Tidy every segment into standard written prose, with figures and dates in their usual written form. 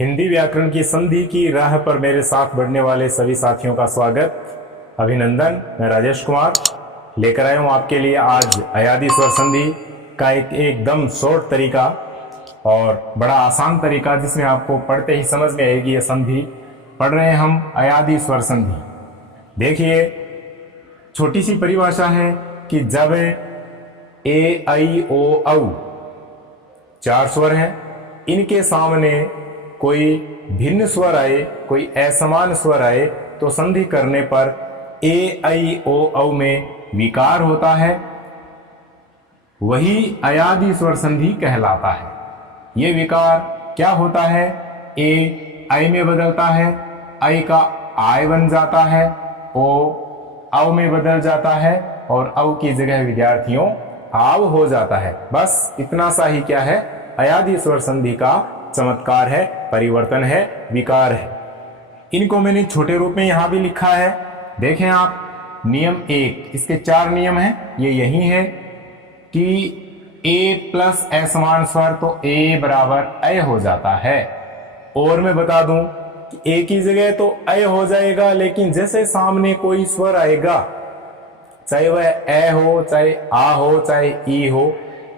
हिंदी व्याकरण की संधि की राह पर मेरे साथ बढ़ने वाले सभी साथियों का स्वागत, अभिनंदन। मैं राजेश कुमार लेकर आया हूँ आपके लिए आज अयादी स्वर संधि का एक एकदम शॉर्ट तरीका और बड़ा आसान तरीका, जिसमें आपको पढ़ते ही समझ में आएगी ये संधि। पढ़ रहे हैं हम अयादी स्वर संधि। देखिए, छोटी सी परिभाषा है कि जब ए आई ओ औ चार स्वर हैं, इनके सामने कोई भिन्न स्वर आए, कोई असमान स्वर आए, तो संधि करने पर ए आई ओ औ में विकार होता है, वही अयादी स्वर संधि कहलाता है। ये विकार क्या होता है? ए आई में बदलता है, आई का आय बन जाता है, ओ औ में बदल जाता है और औ की जगह विद्यार्थियों आव हो जाता है। बस इतना सा ही क्या है? अयादी स्वर संधि का चमत्कार है, परिवर्तन है, विकार है। इनको मैंने छोटे रूप में यहां भी लिखा है। देखें आप, नियम 1, इसके 4 नियम हैं। ये यही है कि ए प्लस असमान स्वर तो ए बराबर अय हो जाता है। और मैं बता दूं कि ए की जगह तो अय हो जाएगा, लेकिन जैसे सामने कोई स्वर आएगा, चाहे वह ए हो, चाहे आ हो, चाहे ई हो,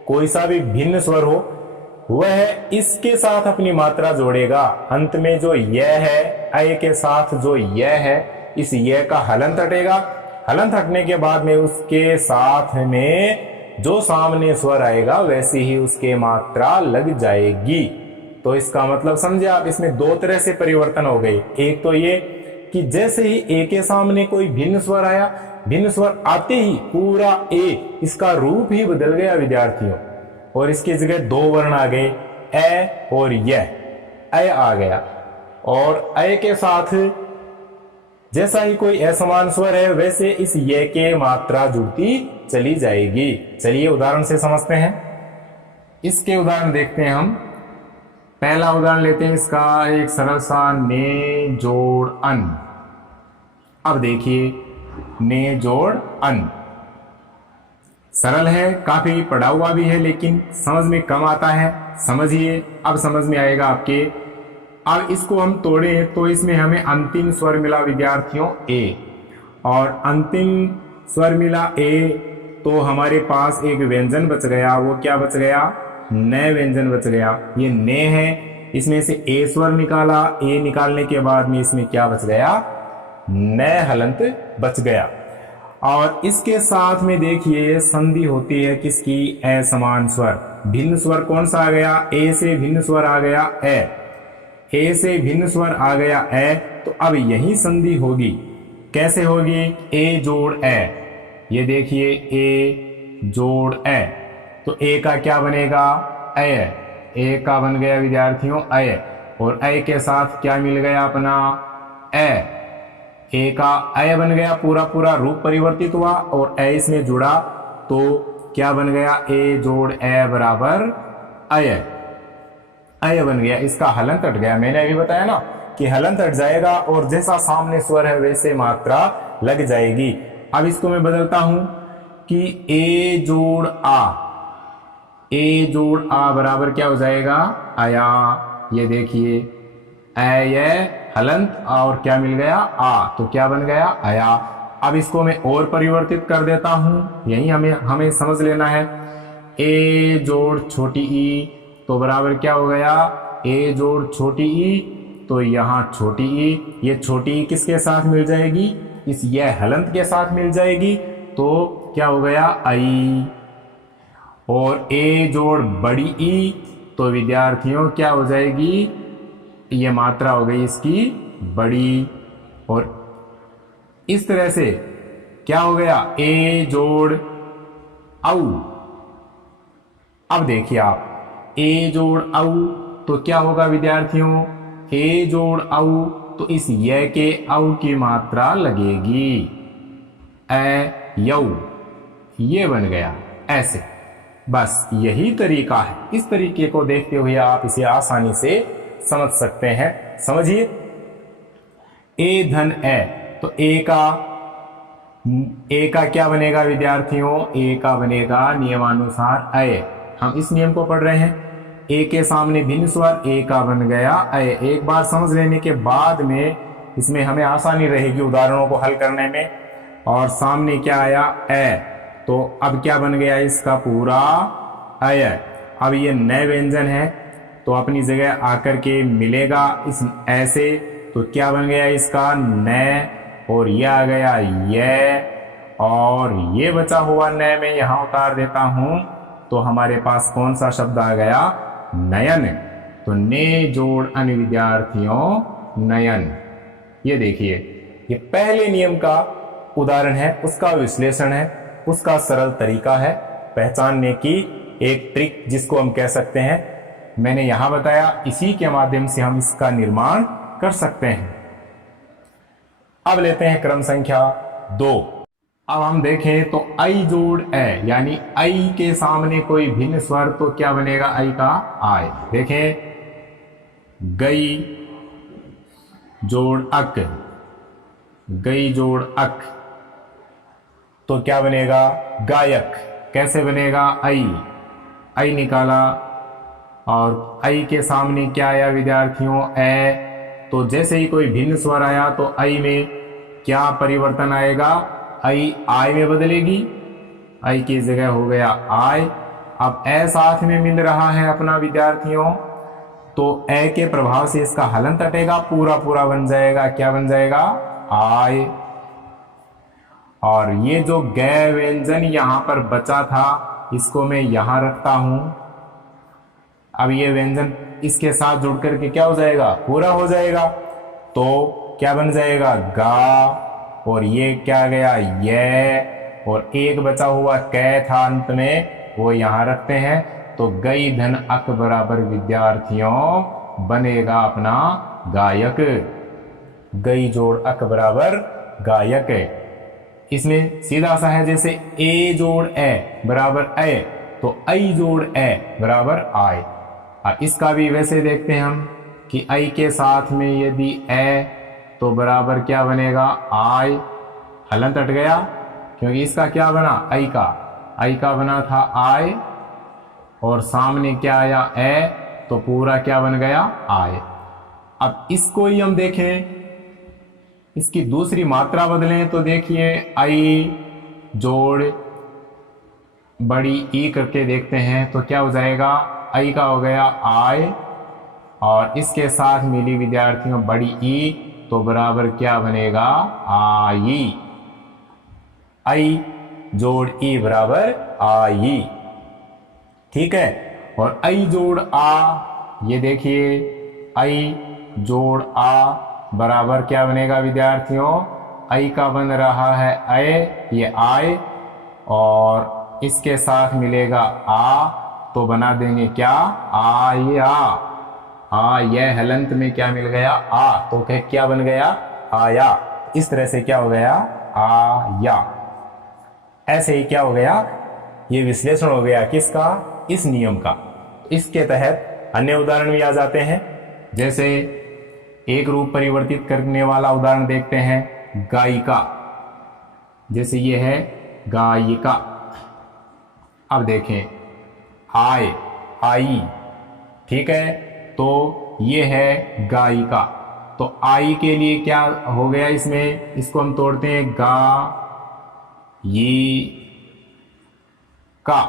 कोई सा भी भिन्न स्वर हो, वह इसके साथ अपनी मात्रा जोड़ेगा। अंत में जो यह है, अय के साथ जो यह है, इस यह का हलंत हटेगा। हलंत हटने के बाद में उसके साथ में जो सामने स्वर आएगा, वैसे ही उसके मात्रा लग जाएगी। तो इसका मतलब समझे आप, इसमें 2 तरह से परिवर्तन हो गए। एक तो ये कि जैसे ही ए के सामने कोई भिन्न स्वर आया, भिन्न स्वर आते ही पूरा ए, इसका रूप ही बदल गया विद्यार्थियों, और इसकी जगह 2 वर्ण आ गए, ए और यह, अय आ गया। और अय के साथ जैसा ही कोई असमान स्वर है, वैसे इस ये के मात्रा जुड़ती चली जाएगी। चलिए उदाहरण से समझते हैं। इसके उदाहरण देखते हैं हम। पहला उदाहरण लेते हैं इसका, एक सरल सा ने जोड़ अन। अब देखिए, ने जोड़ अन सरल है, काफी पढ़ा हुआ भी है, लेकिन समझ में कम आता है। समझिए, अब समझ में आएगा आपके। अब इसको हम तोड़ें तो इसमें हमें अंतिम स्वर मिला विद्यार्थियों ए, और अंतिम स्वर मिला ए, तो हमारे पास एक व्यंजन बच गया। वो क्या बच गया? न व्यंजन बच गया। ये ने है, इसमें से ए स्वर निकाला, ए निकालने के बाद में इसमें क्या बच गया? न हलंत बच गया। और इसके साथ में देखिए संधि होती है किसकी? असमान स्वर। भिन्न स्वर कौन सा आ गया? ए से भिन्न स्वर आ गया ए, ए से भिन्न स्वर आ गया ए, तो अब यही संधि होगी। कैसे होगी? ए जोड़ ए। ये देखिए, ए जोड़ ए, तो ए का क्या बनेगा? अय। ए का बन गया विद्यार्थियों अय, और अय के साथ क्या मिल गया अपना? ए। ए का अय बन गया, पूरा पूरा रूप परिवर्तित हुआ, और ए इसमें जुड़ा, तो क्या बन गया? ए जोड़ ए बराबर अय। अय बन गया, इसका हलंत हट गया। मैंने अभी बताया ना कि हलंत हट जाएगा और जैसा सामने स्वर है वैसे मात्रा लग जाएगी। अब इसको मैं बदलता हूं कि ए जोड़ आ। ए जोड़ आ बराबर क्या हो जाएगा? आया। ये देखिए, अय हलंत और क्या मिल गया? आ, तो क्या बन गया? आया। अब इसको मैं और परिवर्तित कर देता हूं, यही हमें समझ लेना है। ए जोड़ छोटी ई, तो बराबर क्या हो गया? ए जोड़ छोटी ई, तो यहां छोटी ई, ये छोटी ई किसके साथ मिल जाएगी? इस यह हलंत के साथ मिल जाएगी, तो क्या हो गया? आई। और ए जोड़ बड़ी ई, तो विद्यार्थियों क्या हो जाएगी? ये मात्रा हो गई इसकी बड़ी। और इस तरह से क्या हो गया? ए जोड़ औ। अब देखिए आप, ए जोड़ औ, तो क्या होगा विद्यार्थियों? ए जोड़ औ, तो इस य के औ की मात्रा लगेगी, ए यौ। ये बन गया ऐसे। बस यही तरीका है। इस तरीके को देखते हुए आप इसे आसानी से समझ सकते हैं। समझिए, ए धन ए, तो ए का क्या बनेगा विद्यार्थियों? ए का बनेगा नियमानुसार अय। हम इस नियम को पढ़ रहे हैं। ए के सामने भिन्न स्वर ए का बन गया ए। एक बार समझ लेने के बाद में इसमें हमें आसानी रहेगी उदाहरणों को हल करने में। और सामने क्या आया ए, तो अब क्या बन गया इसका पूरा अय। अब ये नए व्यंजन है तो अपनी जगह आकर के मिलेगा इस ऐसे, तो क्या बन गया इसका नए, और ये आ गया ये, और ये बचा हुआ नए में यहां उतार देता हूं तो हमारे पास कौन सा शब्द आ गया, नयन। तो ने जोड़ अन्य विद्यार्थियों नयन। ये देखिए, ये पहले नियम का उदाहरण है, उसका विश्लेषण है, उसका सरल तरीका है पहचानने की, एक ट्रिक जिसको हम कह सकते हैं मैंने यहां बताया। इसी के माध्यम से हम इसका निर्माण कर सकते हैं। अब लेते हैं क्रम संख्या 2। अब हम देखें तो आई जोड़ ए, यानी आई के सामने कोई भिन्न स्वर तो क्या बनेगा, आई का आय। देखें, गई जोड़ अक, गई जोड़ अक, तो क्या बनेगा गायक। कैसे बनेगा, आई, आई निकाला और आई के सामने क्या आया विद्यार्थियों, ए। तो जैसे ही कोई भिन्न स्वर आया तो आई में क्या परिवर्तन आएगा, आई आय में बदलेगी, आई की जगह हो गया आय। अब ए साथ में मिल रहा है अपना विद्यार्थियों, तो ए के प्रभाव से इसका हलंत हटेगा, पूरा पूरा बन जाएगा, क्या बन जाएगा, आय। और ये जो गै व्यंजन यहां पर बचा था इसको मैं यहां रखता हूं। अब ये व्यंजन इसके साथ जुड़ करके क्या हो जाएगा, पूरा हो जाएगा, तो क्या बन जाएगा गा, और ये क्या गया ये, और एक बचा हुआ कै था अंत में, वो यहां रखते हैं। तो गई धन अक बराबर विद्यार्थियों बनेगा अपना गायक। गई जोड़ अक बराबर गायक। इसमें सीधा सा है, जैसे ए जोड़ ए बराबर ए, तो आई जोड़ ए बराबर आय। और इसका भी वैसे देखते हैं हम कि आई के साथ में यदि ए, तो बराबर क्या बनेगा, आय। हलंत हट गया क्योंकि इसका क्या बना, आई का बना था आय, और सामने क्या आया ए, तो पूरा क्या बन गया, आय। अब इसको ही हम देखें, इसकी दूसरी मात्रा बदलें तो देखिए, आई जोड़ बड़ी ई करके देखते हैं तो क्या हो जाएगा, आई का हो गया आय, और इसके साथ मिली विद्यार्थियों बड़ी ई, तो बराबर क्या बनेगा, आई। आई जोड़ ई बराबर आई। ठीक है। और आई जोड़ आ, ये देखिए, आई जोड़ आ बराबर क्या बनेगा विद्यार्थियों, आई का बन रहा है अय, ये आय, और इसके साथ मिलेगा आ, तो बना देंगे क्या, आया। आ, यह हलंत में क्या मिल गया, आ, तो क्या बन गया, आया। इस तरह से क्या हो गया, आया। ऐसे ही क्या हो गया, ये विश्लेषण हो गया किसका, इस नियम का। इसके तहत अन्य उदाहरण भी आ जाते हैं, जैसे एक रूप परिवर्तित करने वाला उदाहरण देखते हैं, गायिका। जैसे ये है गायिका। अब देखें, आय, आई, ठीक है, तो ये है गायिका। तो आई के लिए क्या हो गया, इसमें इसको हम तोड़ते हैं, गा ये का।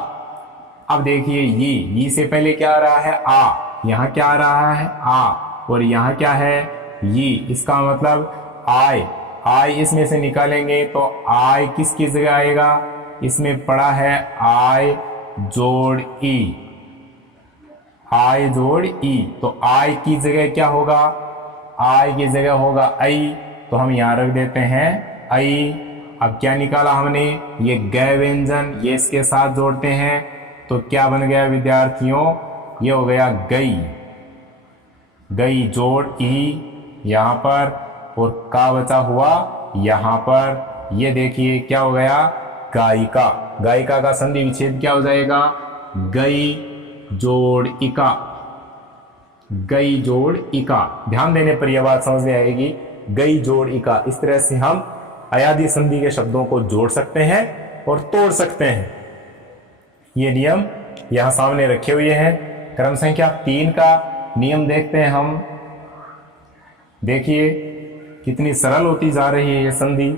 अब देखिए, ये से पहले क्या आ रहा है, आ, यहां क्या आ रहा है, आ, और यहां क्या है, ये। इसका मतलब आय, आय इसमें से निकालेंगे तो आय किसकी जगह आएगा, इसमें पड़ा है आय जोड़ ई, आय जोड़ ई। तो आय की जगह क्या होगा, आय की जगह होगा आई, तो हम यहां रख देते हैं आई। अब क्या निकाला हमने, ये गै व्यंजन, ये इसके साथ जोड़ते हैं तो क्या बन गया विद्यार्थियों, ये हो गया गई, गई जोड़ ई यहां पर, और का बचा हुआ यहां पर। ये देखिए क्या हो गया, गायिका। गायिका का संधि विच्छेद क्या हो जाएगा, गई जोड़ इका, गई जोड़ इका। ध्यान देने पर यह बात समझ में आएगी, गई जोड़ इका। इस तरह से हम अयादी संधि के शब्दों को जोड़ सकते हैं और तोड़ सकते हैं। ये नियम यहां सामने रखे हुए हैं, क्रम संख्या 3 का नियम देखते हैं हम। देखिए कितनी सरल होती जा रही है ये संधि,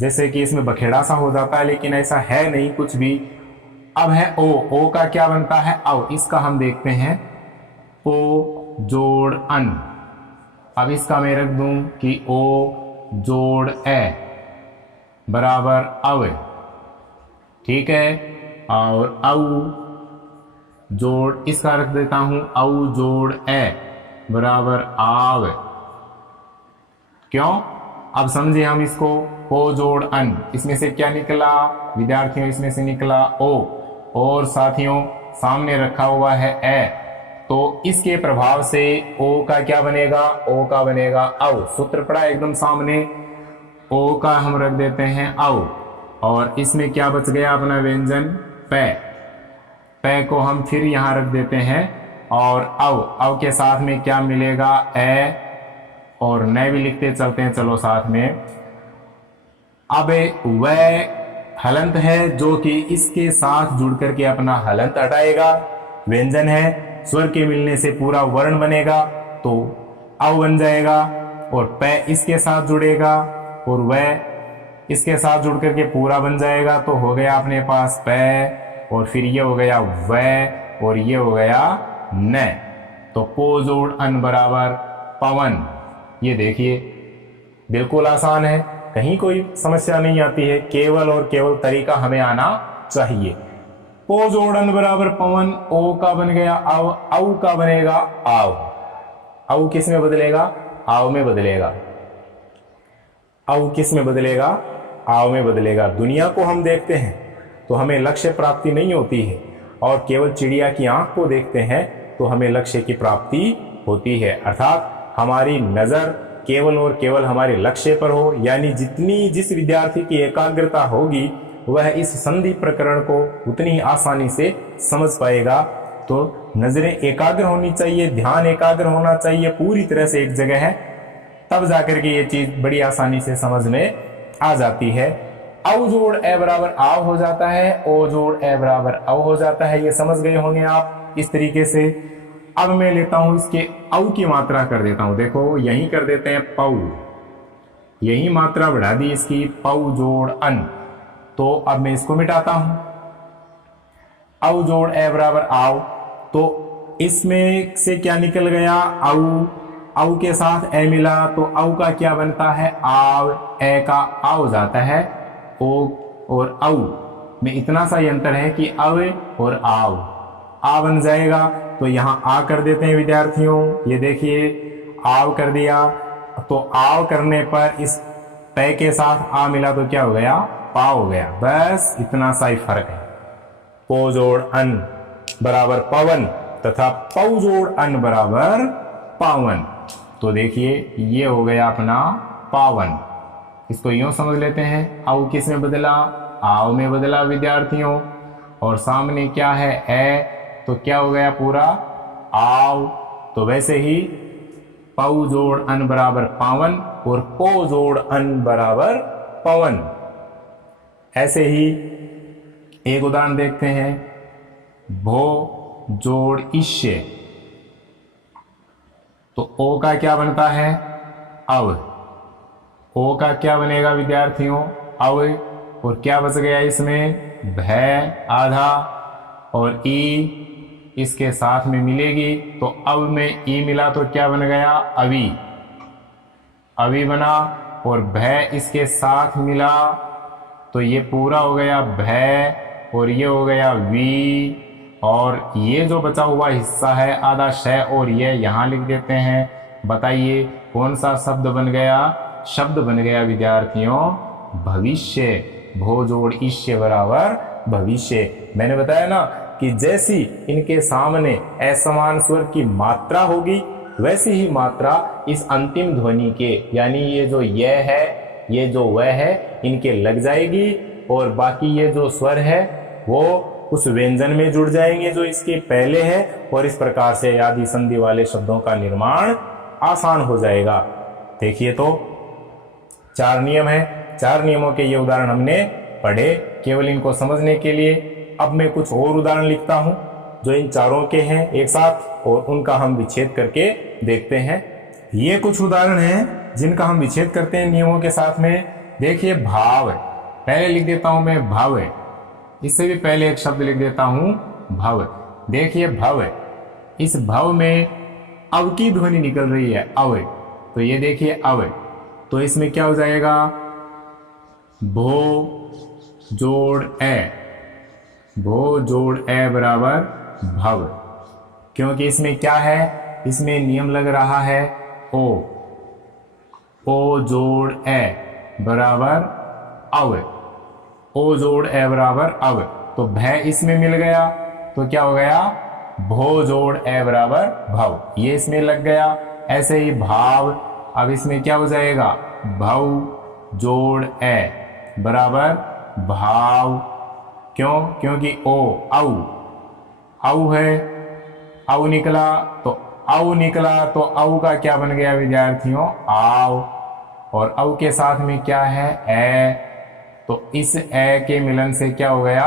जैसे कि इसमें बखेड़ा सा हो जाता है, लेकिन ऐसा है नहीं कुछ भी। अब है ओ, ओ का क्या बनता है औ, इसका हम देखते हैं ओ जोड़ अन। अब इसका मैं रख दूं कि ओ जोड़ ए बराबर अव, ठीक है। और औ जोड़ इसका रख देता हूं औ जोड़ ए बराबर आव। क्यों? अब समझे हम इसको। ओ जोड़ अन, इसमें से क्या निकला विद्यार्थियों? इसमें से निकला ओ, और साथियों सामने रखा हुआ है ए, तो इसके प्रभाव से ओ का क्या बनेगा? ओ का बनेगा औ। सूत्र पड़ा एकदम सामने, ओ का हम रख देते हैं औ, और इसमें क्या बच गया अपना व्यंजन पै। पै को हम फिर यहां रख देते हैं, और औ के साथ में क्या मिलेगा? ए, और न भी लिखते चलते हैं चलो साथ में। अब वह हलंत है जो कि इसके साथ जुड़ करके अपना हलंत हटाएगा। व्यंजन है, स्वर के मिलने से पूरा वर्ण बनेगा तो औ बन जाएगा, और पै इसके साथ जुड़ेगा और वह इसके साथ जुड़ करके पूरा बन जाएगा, तो हो गया अपने पास पै, और फिर ये हो गया वह, और ये हो गया न। तो पो जोड़ अन बराबर पवन। ये देखिए बिल्कुल आसान है, कहीं कोई समस्या नहीं आती है, केवल और केवल तरीका हमें आना चाहिए। पो जोड़ अन बराबर पवन, ओ का बन गया अव, औ का बनेगा आव। औ किस में बदलेगा? आव में बदलेगा। औ किस में बदलेगा? आव में बदलेगा। दुनिया को हम देखते हैं तो हमें लक्ष्य प्राप्ति नहीं होती है, और केवल चिड़िया की आंख को देखते हैं तो हमें लक्ष्य की प्राप्ति होती है। अर्थात हमारी नजर केवल और केवल हमारे लक्ष्य पर हो, यानी जितनी जिस विद्यार्थी की एकाग्रता होगी वह इस संधि प्रकरण को उतनी ही आसानी से समझ पाएगा। तो नजरें एकाग्र होनी चाहिए, ध्यान एकाग्र होना चाहिए, पूरी तरह से एक जगह है, तब जाकर के ये चीज बड़ी आसानी से समझ में आ जाती है। औ जोड़ ए बराबर आव हो जाता है, ओ जोड़ ए बराबर औ हो जाता है। ये समझ गए होंगे आप इस तरीके से। अब मैं लेता हूं इसके औ की मात्रा कर देता हूं। देखो यही कर देते हैं पौ, यही मात्रा बढ़ा दी इसकी, पौ जोड़ अन। तो अब मैं इसको मिटाता हूं, औ जोड़ ए बराबर आव, तो इसमें से क्या निकल गया? औ। औ के साथ ए मिला तो औ का क्या बनता है? आव। ए का आ हो जाता है, ओ और औ में इतना सा ही अंतर है कि अव और आव, आ बन जाएगा। तो यहां आ कर देते हैं विद्यार्थियों। ये देखिए आव कर दिया, तो आव करने पर इस पै के साथ आ मिला तो क्या हो गया? पा हो गया। बस इतना सा ही फर्क है। पो जोड़ अन बराबर पवन तथा पौ जोड़ अन बराबर पावन। तो देखिए ये हो गया अपना पावन। इसको यूं समझ लेते हैं, औ किस में बदला? आव में बदला विद्यार्थियों, और सामने क्या है? ए, तो क्या हो गया पूरा? आव। तो वैसे ही पौ जोड़ अन बराबर पावन और पो जोड़ अन बराबर पवन। ऐसे ही एक उदाहरण देखते हैं, भो जोड़ इष्य, तो ओ का क्या बनता है? अव। ओ का क्या बनेगा विद्यार्थियों? अव। और क्या बच गया इसमें? भय आधा, और ई इसके साथ में मिलेगी, तो अव में ई मिला तो क्या बन गया? अवी। अवी बना, और भय इसके साथ मिला तो ये पूरा हो गया भय, और ये हो गया वी, और ये जो बचा हुआ हिस्सा है आधा शय, और ये यहां लिख देते हैं। बताइए कौन सा शब्द बन गया? शब्द बन गया विद्यार्थियों भविष्य। भो जोड़ इष्य बराबर भविष्य। मैंने बताया ना कि जैसी इनके सामने असमान स्वर की मात्रा होगी, वैसी ही मात्रा इस अंतिम ध्वनि के, यानी ये जो यह है, ये जो वह है, इनके लग जाएगी, और बाकी ये जो स्वर है वो उस व्यंजन में जुड़ जाएंगे जो इसके पहले है, और इस प्रकार से आदि संधि वाले शब्दों का निर्माण आसान हो जाएगा। देखिए तो 4 नियम है, 4 नियमों के ये उदाहरण हमने पढ़े केवल इनको समझने के लिए। अब मैं कुछ और उदाहरण लिखता हूं। जो इन चारों के हैं एक साथ, और उनका हम विच्छेद करके देखते हैं। ये कुछ उदाहरण हैं जिनका हम विच्छेद करते हैं नियमों के साथ में। देखिए भाव, पहले लिख देता हूं मैं भव, इससे भी पहले एक शब्द लिख देता हूं भव। देखिए भव, इस भव में अव की ध्वनि निकल रही है, अव, तो ये देखिए अव, तो इसमें क्या हो जाएगा, भो जोड़ ए, भो जोड़ ए बराबर भव। क्योंकि इसमें क्या है, इसमें नियम लग रहा है ओ, ओ जोड़ ए बराबर अव, ओ जोड़ ए बराबर अव, तो भय इसमें मिल गया, तो क्या हो गया, भो जोड़ ए बराबर भव, ये इसमें लग गया। ऐसे ही भाव, अब इसमें क्या हो जाएगा, भव जोड़ ए बराबर भाव। क्यों, क्योंकि ओ औ है, औ निकला, तो औ निकला, तो औ का क्या बन गया विद्यार्थियों, आव, और औ के साथ में क्या है, ए, तो इस ए के मिलन से क्या हो गया,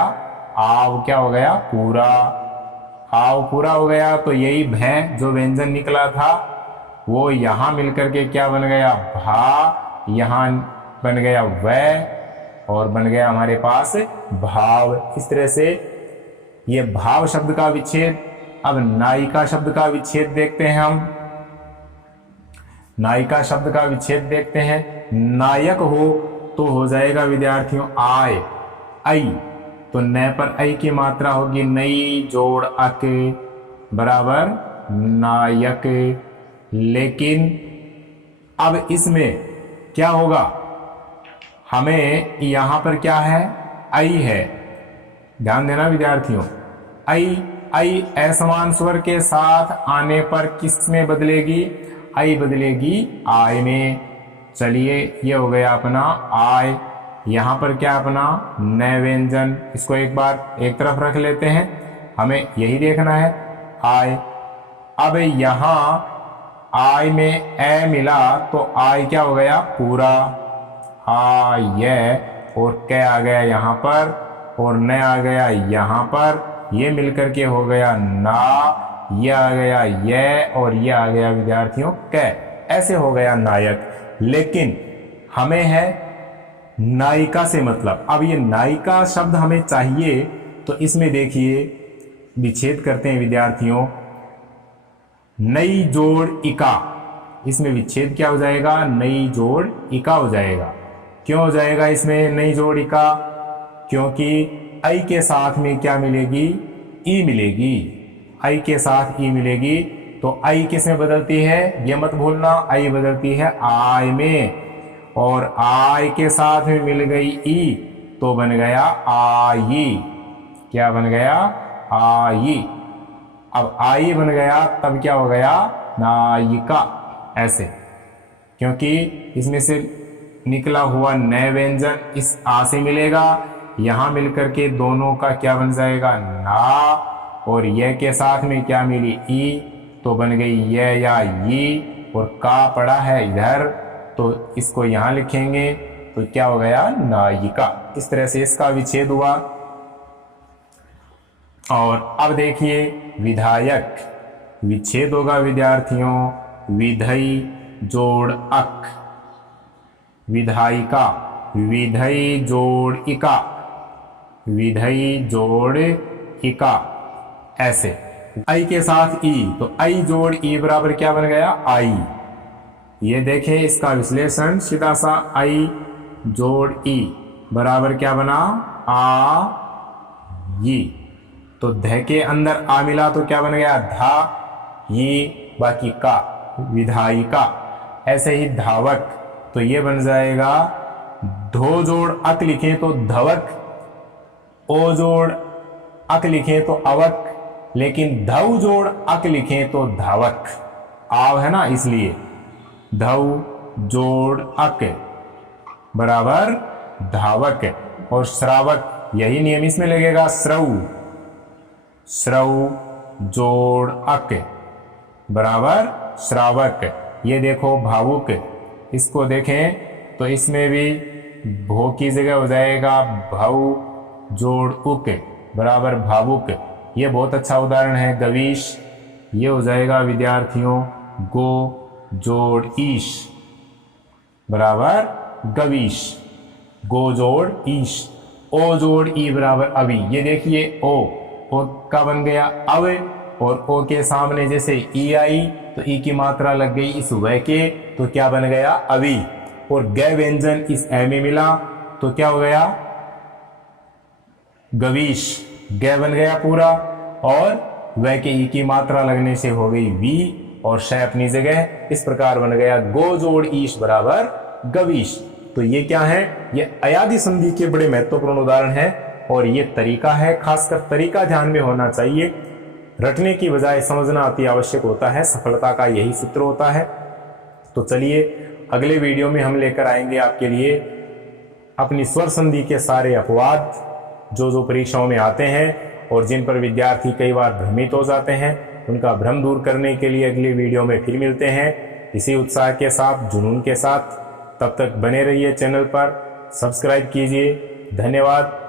आव क्या हो गया, पूरा, आव पूरा हो गया। तो यही भय जो व्यंजन निकला था वो यहां मिलकर के क्या बन गया, भा, यहां बन गया वै, और बन गया हमारे पास भाव। इस तरह से ये भाव शब्द का विच्छेद। अब नायिका शब्द का विच्छेद देखते हैं हम। नायिका शब्द का विच्छेद देखते हैं। नायक हो तो हो जाएगा विद्यार्थियों आय, आई, तो न पर आई की मात्रा होगी नई जोड़ अक बराबर नायक। लेकिन अब इसमें क्या होगा, हमें यहां पर क्या है, आई है, ध्यान देना विद्यार्थियों, आई, आई असमान स्वर के साथ आने पर किस में बदलेगी, आई बदलेगी आय में। चलिए ये हो गया अपना आय। यहां पर क्या अपना नए व्यंजन, इसको एक बार एक तरफ रख लेते हैं, हमें यही देखना है आय। अब यहां आय में ए मिला तो आय क्या हो गया, पूरा आय, और कै आ गया यहां पर, और न आ गया यहां पर, ये मिलकर के हो गया ना, ये आ गया ये, और ये आ गया विद्यार्थियों कै। ऐसे हो गया नायक। लेकिन हमें है नायिका से मतलब। अब ये नायिका शब्द हमें चाहिए, तो इसमें देखिए विच्छेद करते हैं विद्यार्थियों, नई जोड़ इका, इसमें विच्छेद क्या हो जाएगा, नई जोड़ इका हो जाएगा। क्यों हो जाएगा इसमें नई जोड़ इका, क्योंकि आई के साथ में क्या मिलेगी, ई मिलेगी, आई के साथ ई मिलेगी। तो आई किस में बदलती है, ये मत भूलना, आई बदलती है आय में, और आय के साथ में मिल गई ई, तो बन गया आई। क्या बन गया, आई। अब आई बन गया तब क्या हो गया, नायिका, ऐसे, क्योंकि इसमें से निकला हुआ नए व्यंजन इस आ से मिलेगा, यहां मिलकर के दोनों का क्या बन जाएगा, ना, और ये के साथ में क्या मिली, ई, तो बन गई ये या ई, और का पड़ा है इधर, तो इसको यहां लिखेंगे, तो क्या हो गया, नायिका। इस तरह से इसका विच्छेद हुआ। और अब देखिए विधायक, विच्छेद होगा विद्यार्थियों, विधई जोड़ अक, विधायिका, विधई जोड़ इका, विधई जोड़ इका, ऐसे। आई के साथ ई, तो आई जोड़ ई बराबर क्या बन गया, आई। ये देखें इसका विश्लेषण सीधा सा, आई जोड़ ई बराबर क्या बना, आ ई, तो ध के अंदर आ मिला तो क्या बन गया, धा, ये, बाकी का, विधायिका। ऐसे ही धावक, तो ये बन जाएगा, धो जोड़ अक लिखें तो धवक, ओ जोड़ अक लिखें तो अवक, लेकिन धव जोड़ अक लिखें तो धावक, आव है ना इसलिए, धव जोड़ अक बराबर धावक। और श्रावक, यही नियम इसमें लगेगा, श्रव, श्रव जोड़ अक बराबर श्रावक। ये देखो भावुक, इसको देखें तो इसमें भी भो की जगह हो जाएगा भव जोड़ उक बराबर भावुक। ये बहुत अच्छा उदाहरण है गवीश। ये हो जाएगा विद्यार्थियों गो जोड़ ईश बराबर गवीश। गो जोड़ ईश। ओ जोड़ ई बराबर अवी। ये देखिए ओ का बन गया अव, और ओ के सामने जैसे ई आई तो ई की मात्रा लग गई इस व के, तो क्या बन गया अवी। और ग व्यंजन इस ए में मिला तो क्या हो गया गवीश। ग बन गया पूरा, और व के ई की मात्रा लगने से हो गई वी, और श अपनी जगह। इस प्रकार बन गया गो जोड़ ईश बराबर गवीश। तो ये क्या है, ये अयादी संधि के बड़े महत्वपूर्ण उदाहरण है, और ये तरीका है, खासकर तरीका ध्यान में होना चाहिए। रटने की बजाय समझना अति आवश्यक होता है, सफलता का यही सूत्र होता है। तो चलिए अगले वीडियो में हम लेकर आएंगे आपके लिए अपनी स्वर संधि के सारे अपवाद जो परीक्षाओं में आते हैं और जिन पर विद्यार्थी कई बार भ्रमित हो जाते हैं, उनका भ्रम दूर करने के लिए अगले वीडियो में फिर मिलते हैं इसी उत्साह के साथ, जुनून के साथ। तब तक बने रहिए चैनल पर, सब्सक्राइब कीजिए। धन्यवाद।